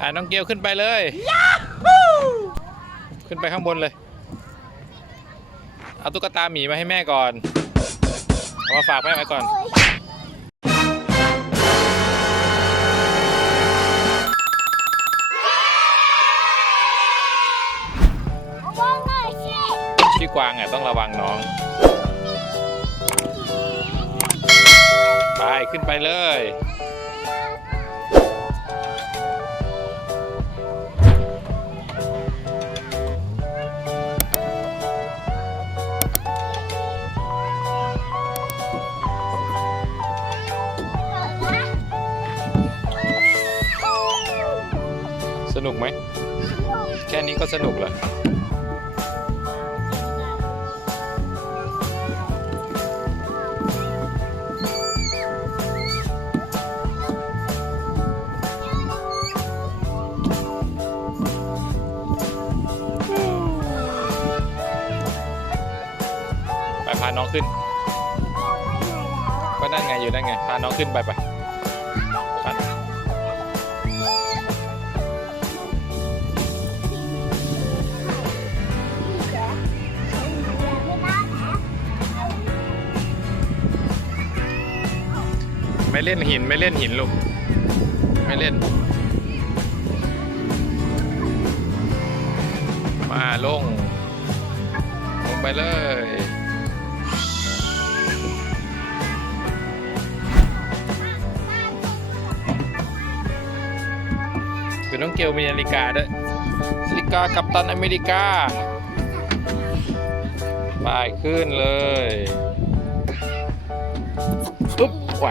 อ่าน้องเกลขึ้นไปเลยขึ้นไปข้างบนเลย เอาตุ๊กตาหมีมาให้แม่ก่อน เอามาฝากแม่ไว้ก่อน ว่าไงสิพี่กวางอะต้องระวังน้อง ไปขึ้นไปเลย ก็สนุกแล้วไปพาน้องขึ้น ก็นั่นไงอยู่นั่นไง พาน้องขึ้นไปไป ไม่เล่นหินไม่เล่นหินลูกไม่เล่น มาลง ลงไปเลยคือน้องเกลมีนาฬิกาด้วยนาฬิกากัปตันอเมริกาไปขึ้นเลยปุ๊บไหว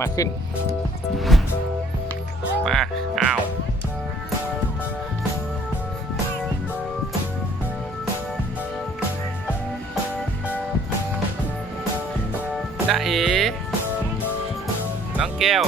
มาขึ้น มาอ้าวจ้าเอ๋น้องแก้ว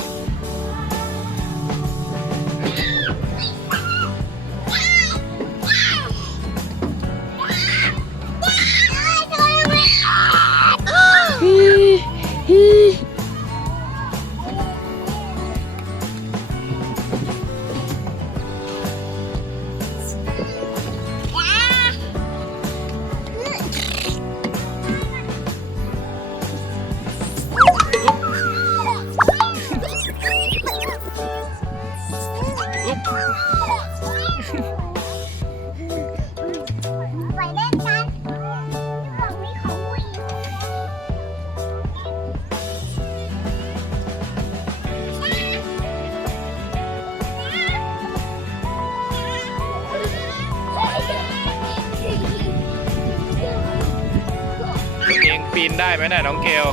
ปีนได้ไหมน่ะน้องเกล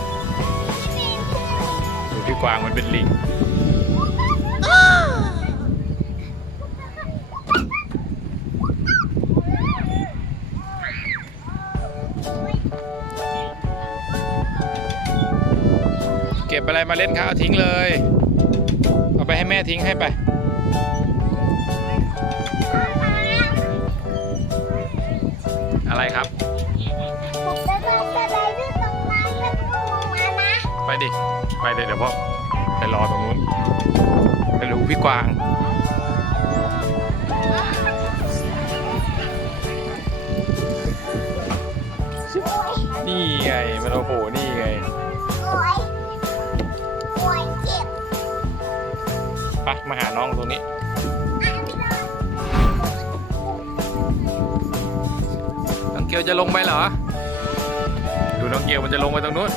ดูพี่กวางมันเป็นลิงเก็บอะไรมาเล่นคะเอาทิ้งเลย เอาไปให้แม่ทิ้งให้ไป อะไรครับ ไปดิ ไปเลยเดี๋ยวพ่อไปรอตรงนู้นไปดูพี่กวาง นี่ไง มันโอ้โห นี่ไง โอ้ยโอ้ยเจ็บไปมาหาน้องตรงนี้ น้องเกียวจะลงไปเหรอ ดูน้องเกียวมันจะลงไปตรงนู้น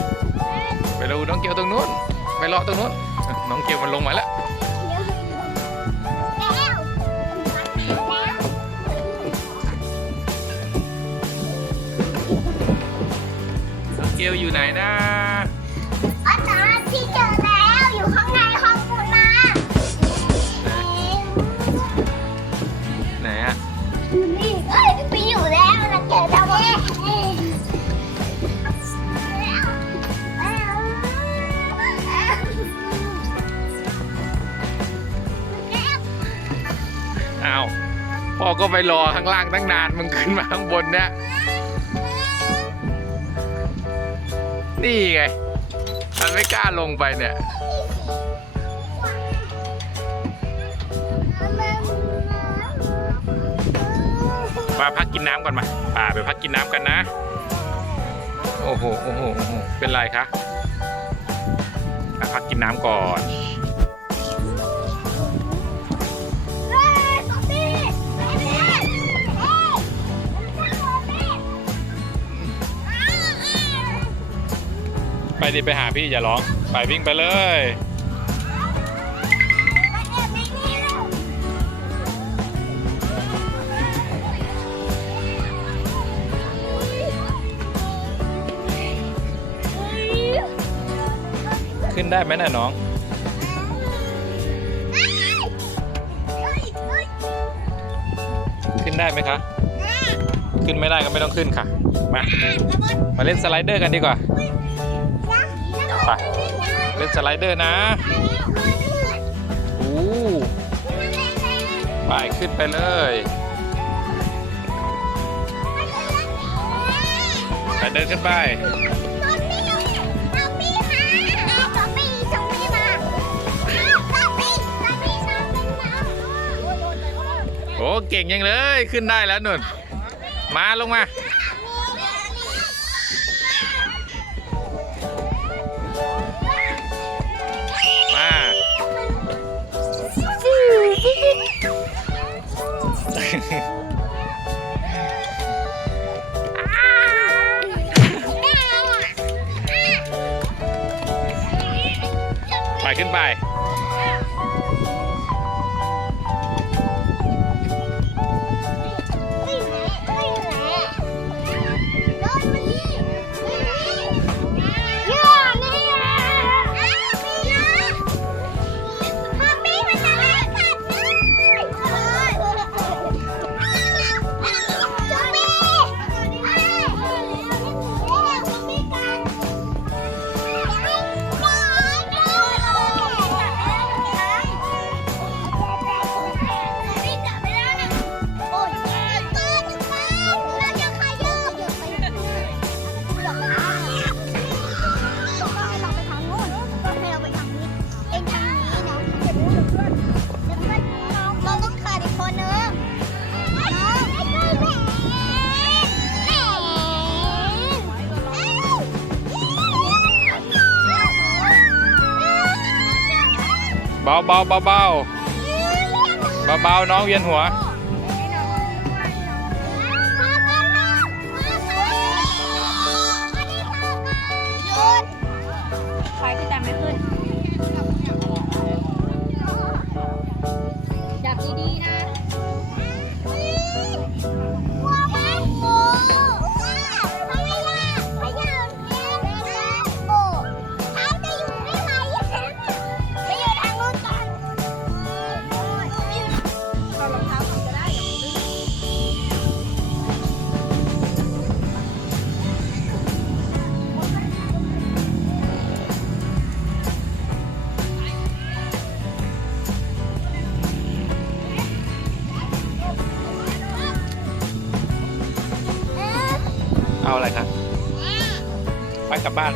ดูน้องเกียวตรงนู้นไปรอตรงนู้นน้องเกียวมันลงมาแล้วน้องเกียวอยู่ไหนนะ ก็ไปรอข้างล่างตั้งนานมึงขึ้นมาข้างบนเนี่ยนี่ไง มันไม่กล้าลงไปเนี่ยมาพักกินน้ำก่อนมาป่าไปพักกินน้ำกันนะ โอ้โห โอ้โหโอ้โหเป็นไรคะมาพักกินน้ำก่อน ดิไปหาพี่อย่าร้อง ไปวิ่งไปเลย ขึ้นได้ไหมน่ะน้อง ขึ้นได้ไหมคะ ขึ้นไม่ได้ก็ไม่ต้องขึ้นค่ะ มา มาเล่นสไลเดอร์กันดีกว่า ไปเล่นสไลเดอร์นะอู้ไปขึ้นไปเลยไปเดินขึ้นไปโอ้เก่งยังเลย ขึ้นได้แล้วนุ่น มาลงมามา ไปขึ้นไป เบาเบาเบาเบาเบาเบาน้องเวียนหัว อารองเท้าก่อนก็ได้อย่าไปลื่นเอาอะไรครับ ไปกลับบ้าน